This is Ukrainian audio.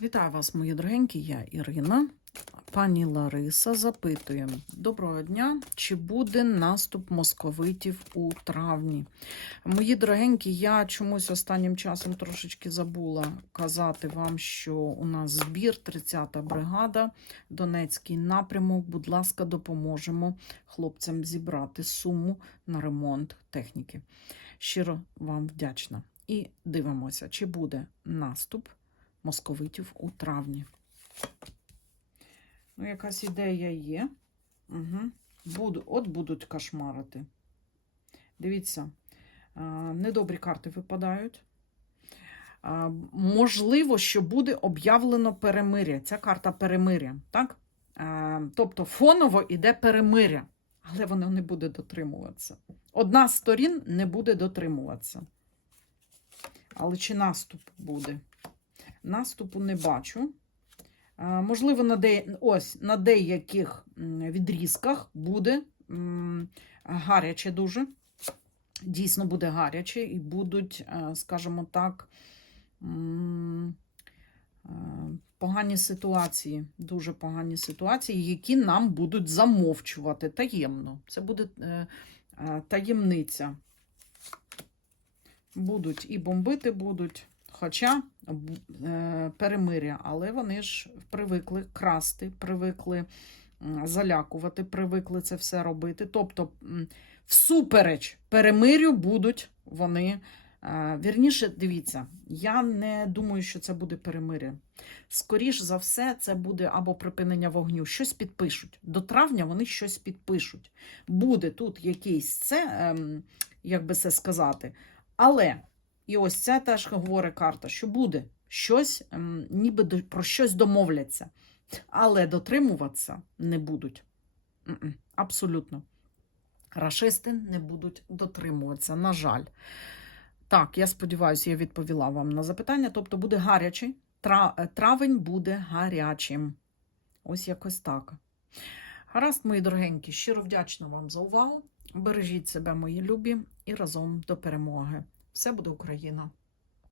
Вітаю вас, мої дорогенькі, я Ірина. Пані Лариса запитує: Доброго дня! Чи буде наступ московитів у травні? Мої дорогенькі, я чомусь останнім часом трошечки забула казати вам, що у нас збір, 30-та бригада, Донецький напрямок. Будь ласка, допоможемо хлопцям зібрати суму на ремонт техніки. Щиро вам вдячна. І дивимося, чи буде наступ московитів у травні. Ну, якась ідея є. Угу. Буду, от будуть кошмарити. Дивіться, недобрі карти випадають. Можливо, що буде об'явлено перемиря. Ця карта перемиря, так? Тобто фоново йде перемиря, але воно не буде дотримуватися. Одна з сторін не буде дотримуватися. Але чи наступ буде? Наступу не бачу. Можливо, на, де... Ось, на деяких відрізках буде гаряче дуже. Дійсно буде гаряче, і будуть, е, скажімо так, е, погані ситуації, дуже погані ситуації, які нам будуть замовчувати таємно. Це буде е, е, таємниця. Будуть і бомбити будуть. Хоча е, перемиря, але вони ж привикли красти, привикли залякувати, привикли це все робити. Тобто, всупереч перемирю будуть вони. е, Вірніше, дивіться, я не думаю, що це буде перемиря. Скоріш за все, це буде або припинення вогню. Щось підпишуть. До травня вони щось підпишуть. Буде тут якийсь це, ем, як би це сказати. Але і ось це теж говорить карта, що буде щось, ем, ніби про щось домовляться, але дотримуватися не будуть. Абсолютно. Рашисти не будуть дотримуватися, на жаль. Так, я сподіваюся, я відповіла вам на запитання. Тобто буде гарячий, е, травень буде гарячим. Ось якось так. Гаразд, мої дорогенькі, щиро вдячна вам за увагу. Бережіть себе, мої любі, і разом до перемоги. Все буде Україна!